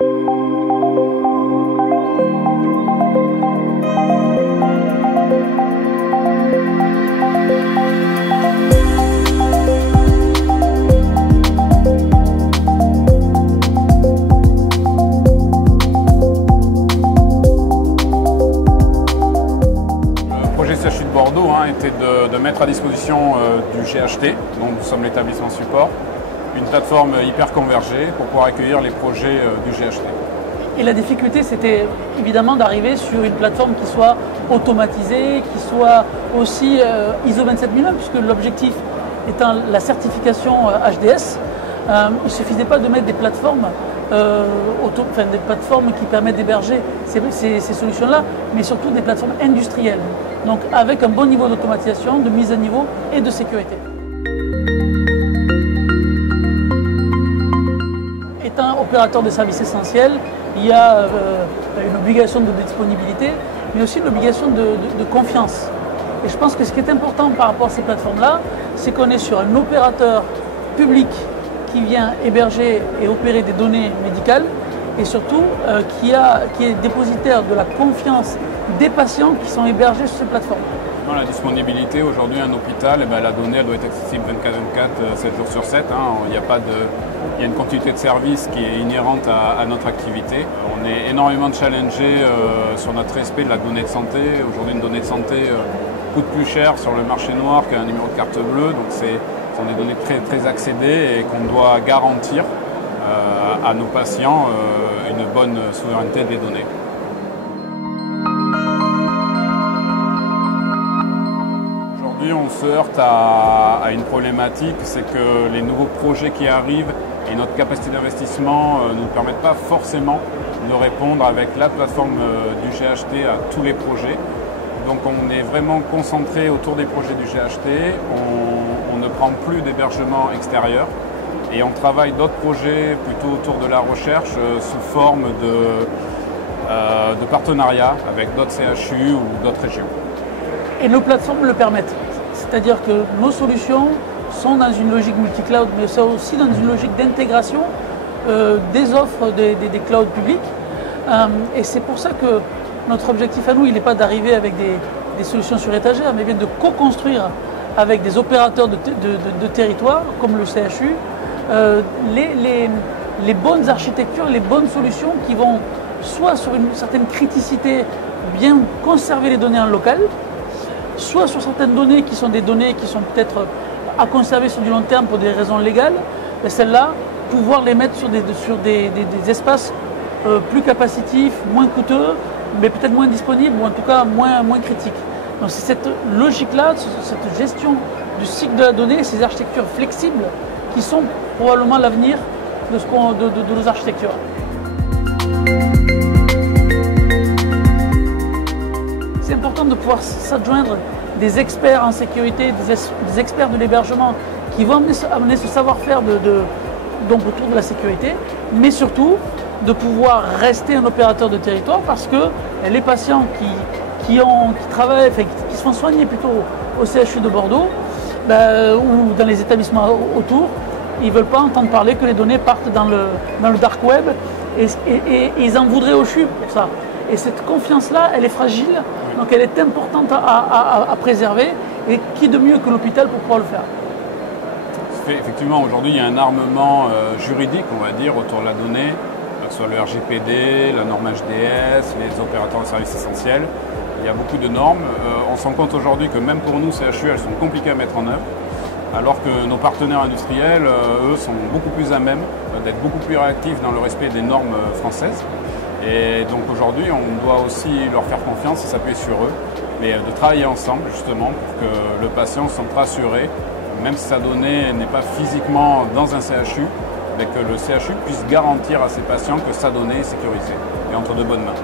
CHU de Bordeaux était de mettre à disposition du GHT, dont nous sommes l'établissement support, une plateforme hyper convergée pour pouvoir accueillir les projets du GHT. Et la difficulté, c'était évidemment d'arriver sur une plateforme qui soit automatisée, qui soit aussi ISO 27001, puisque l'objectif étant la certification HDS, il ne suffisait pas de mettre des plateformes des plateformes qui permettent d'héberger ces solutions-là, mais surtout des plateformes industrielles. Donc avec un bon niveau d'automatisation, de mise à niveau et de sécurité. Étant opérateur de services essentiels, il y a une obligation de disponibilité, mais aussi une obligation de confiance. Et je pense que ce qui est important par rapport à ces plateformes-là, c'est qu'on est sur un opérateur public qui vient héberger et opérer des données médicales et surtout qui est dépositaire de la confiance des patients qui sont hébergés sur ces plateformes. Dans la disponibilité, aujourd'hui, un hôpital, la donnée elle doit être accessible 24/24, 7 jours sur 7. Il y a une continuité de service qui est inhérente à notre activité. On est énormément challengé sur notre respect de la donnée de santé. Aujourd'hui, une donnée de santé coûte plus cher sur le marché noir qu'un numéro de carte bleue. Donc ce sont des données très, très accédées et qu'on doit garantir à nos patients une bonne souveraineté des données. Aujourd'hui, on se heurte à une problématique, c'est que les nouveaux projets qui arrivent et notre capacité d'investissement ne nous permettent pas forcément de répondre avec la plateforme du GHT à tous les projets. Donc on est vraiment concentré autour des projets du GHT, on ne prend plus d'hébergement extérieur et on travaille d'autres projets plutôt autour de la recherche sous forme de partenariat avec d'autres CHU ou d'autres régions. Et nos plateformes le permettent, c'est-à-dire que nos solutions sont dans une logique multi-cloud, mais sont aussi dans une logique d'intégration des offres des clouds publics. Et c'est pour ça que notre objectif à nous, il n'est pas d'arriver avec des solutions sur étagère, mais bien de co-construire avec des opérateurs de territoire, comme le CHU, les bonnes architectures, les bonnes solutions qui vont soit sur une certaine criticité bien conserver les données en local, soit sur certaines données qui sont des données qui sont peut-être à conserver sur du long terme pour des raisons légales, et celles-là, pouvoir les mettre sur des espaces plus capacitifs, moins coûteux, mais peut-être moins disponibles, ou en tout cas moins critiques. Donc c'est cette logique-là, cette gestion du cycle de la donnée, ces architectures flexibles, qui sont probablement l'avenir de nos architectures. C'est important de pouvoir s'adjoindre des experts en sécurité, des experts de l'hébergement qui vont amener ce savoir-faire donc autour de la sécurité, mais surtout de pouvoir rester un opérateur de territoire parce que les patients qui travaillent, qui se font soigner plutôt au CHU de Bordeaux ou dans les établissements autour, ils ne veulent pas entendre parler que les données partent dans le dark web et ils en voudraient au CHU pour ça. Et cette confiance-là, elle est fragile, donc elle est importante à préserver. Et qui de mieux que l'hôpital pour pouvoir le faire? Effectivement, aujourd'hui, il y a un armement juridique, on va dire, autour de la donnée, que ce soit le RGPD, la norme HDS, les opérateurs de services essentiels. Il y a beaucoup de normes. On se rend compte aujourd'hui que même pour nous, CHU, elles sont compliquées à mettre en œuvre, alors que nos partenaires industriels, eux, sont beaucoup plus à même d'être beaucoup plus réactifs dans le respect des normes françaises. Et donc aujourd'hui, on doit aussi leur faire confiance et s'appuyer sur eux, mais de travailler ensemble justement pour que le patient se sente rassuré, même si sa donnée n'est pas physiquement dans un CHU, mais que le CHU puisse garantir à ses patients que sa donnée est sécurisée et entre de bonnes mains.